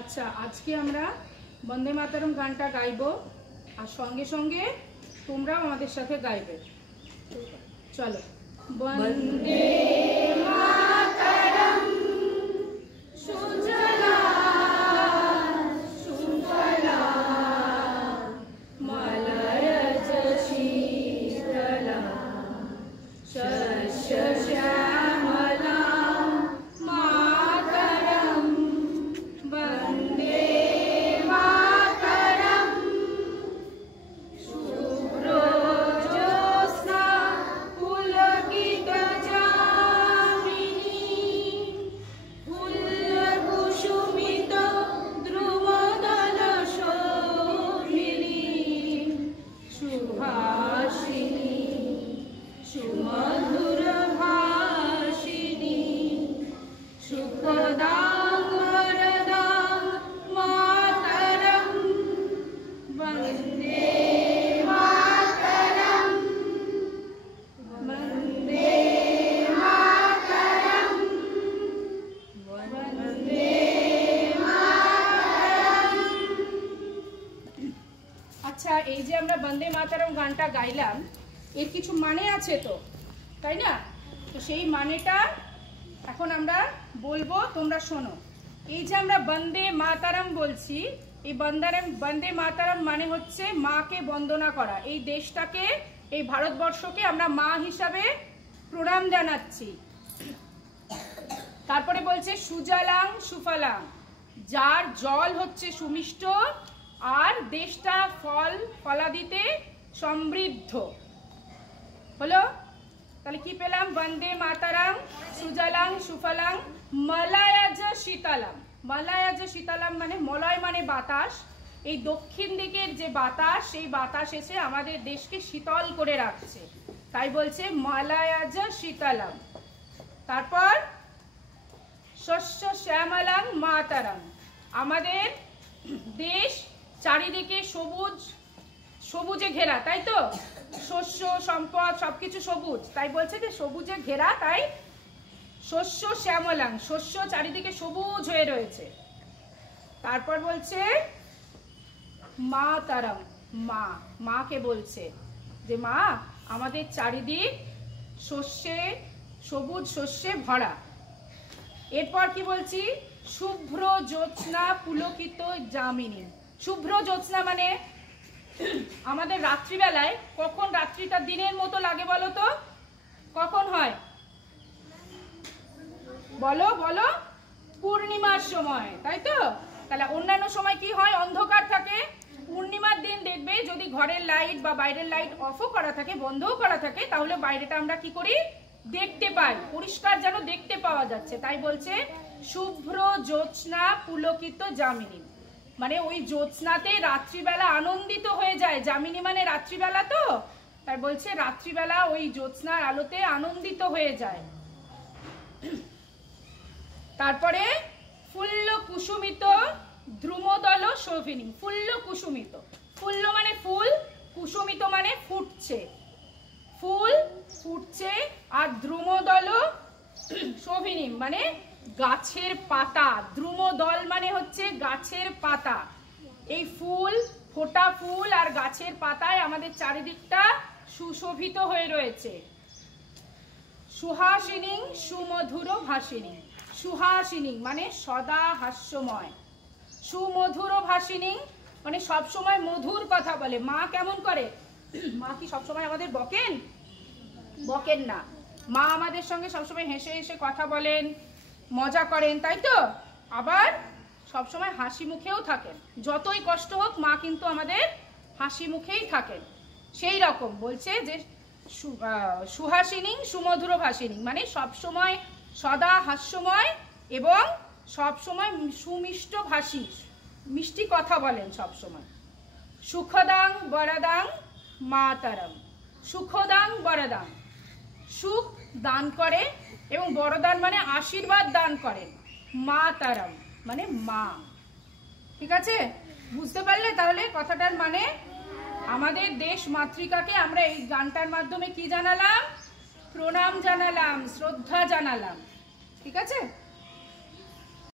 আচ্ছা, আজকে আমরা বন্দে মাতরম গানটা গাইবো আর সঙ্গে সঙ্গে তোমরাও আমাদের সাথে গাইবে। চলো, বন্দে মাতরম সুজলা সুফলা মলয়জ শীতলা শস্য শ্যামলা মাতরম বন্দে মাতরম শুভ্র জ্যোৎস্না পুলকিত যামিনী ফুল্লকুসুমিত দ্রুমদল শোভিনী সুহাসিনী সুমধুর ভাষিনী সুখদাং বরদাং মাতরম বন্দে মাতরম বন্দে মাতরম বন্দে মাতরম। আচ্ছা, এই যে আমরা বন্দে মাতরম গানটা গাইলাম, এর কিছু মানে আছে তো, তাই না? তো সেই মানেটা এখন আমরা বলবো, তোমরা শোনো। এই যে আমরা বন্দে মাতরম বলছি, এই বন্দে মাতরম মানে হচ্ছে মাকে বন্দনা করা। এই দেশটাকে, এই ভারতবর্ষকে আমরা মা হিসাবে প্রণাম জানাচ্ছি। তারপরে বলছে সুজলাং সুফলাং, যার জল হচ্ছে সুমিষ্ট আর দেশটা ফল ফলাদিতে সমৃদ্ধ। হলো? তাহলে কি পেলাম? বন্দে মাতরম সুজলাং সুফলাং মলয়জ শীতলাম। মলয়জ শীতলাম মানে মলয় মানে বাতাস। এই দক্ষিণ দিকের যে বাতাস, সেই বাতাস এসে আমাদের দেশকে শীতল করে রাখছে, তাই বলছে মলয়জ শীতলাম। তারপর শস্য শ্যামলাং মাতরম, আমাদের দেশ চারিদিকে সবুজ সবুজে ঘেরা, তাই তো? শস্য সম্পদ সবকিছু সবুজ, তাই বলছে যে সবুজে ঘেরা, তাই শস্য শ্যামলাং, শস্য চারিদিকে সবুজ হয়ে রয়েছে। তারপর বলছে মাতরম, মা, মাকে বলছে যে মা আমাদের চারিদিক শস্যে সবুজ শস্যে ভরা। এরপর কি বলছি? শুভ্র জ্যোৎস্না পুলকিত যামিনী। শুভ্র জ্যোৎস্না মানে আমাদের রাত্রিবেলায়, কখন রাত্রিটা দিনের মতো লাগে বলো তো? কখন হয় বলো বলো? পূর্ণিমার সময়, তাই তো? তাহলে অন্যান্য সময় কি হয়? অন্ধকার থাকে। পূর্ণিমার দিন দেখবে যদি ঘরের লাইট বা বাইরের লাইট অফও করা থাকে, বন্ধও করা থাকে, তাহলে বাইরেটা আমরা কি করি? দেখতে পাই, পরিষ্কার যেন দেখতে পাওয়া যাচ্ছে। তাই বলছে শুভ্র জ্যোৎস্না পুলকিত যামিনী, মানে ওই জ্যোৎস্নাতে রাত্রিবেলা আনন্দিত হয়ে যায়। যামিনী মানে রাত্রিবেলা, তো তাই বলছে রাত্রিবেলা ওই জ্যোৎস্নার আলোতে আনন্দিত হয়ে যায়। তারপরে ফুল্ল কুসুমিত দ্রুমদল শোভিনী। ফুল্ল কুসুমিত, ফুল্ল মানে ফুল, কুসুমিত মানে ফুটছে, ফুল ফুটছে। আর দ্রুমদল শোভিনী মানে গাছের পাতা। দ্রুমদল মানে হচ্ছে গাছের পাতা। এই ফুল, ফোটা ফুল আর গাছের পাতায় আমাদের চারিদিকটা সুশোভিত হয়ে রয়েছে। সুহাসিনী সুমধুর ভাষিনী। সুহাসিনী মানে সদা হাস্যময়। সুমধুর ভাষিনী মানে সবসময় মধুর কথা বলে। মা কেমন করে? মা কি সবসময় আমাদের বকেন? বকেন না। মা আমাদের সঙ্গে সবসময় হেসে হেসে কথা বলেন, মজা করেন, তাই তো? আবার সবসময় হাসি মুখেও থাকেন। যতই কষ্ট হোক মা কিন্তু আমাদের হাসি মুখেই থাকেন। সেই রকম বলছে যে সুহাসিনী সুমধুর ভাষিনী মানে সবসময় সদা হাস্যময় এবং সবসময় সুমিষ্ট ভাষী, মিষ্টি কথা বলেন সবসময়। সুখদাং বরদাং মাতরম। সুখদাং বরদাং, সুখ দান করে এবং বরদান মানে আশীর্বাদ দান করেন। মাতরম মানে মা। ঠিক আছে? বুঝতে পারলে তাহলে কথাটার মানে? আমাদের দেশ মাতৃকাকে আমরা এই গানটার মাধ্যমে কি জানালাম? প্রণাম জানালাম, শ্রদ্ধা জানালাম। ঠিক আছে?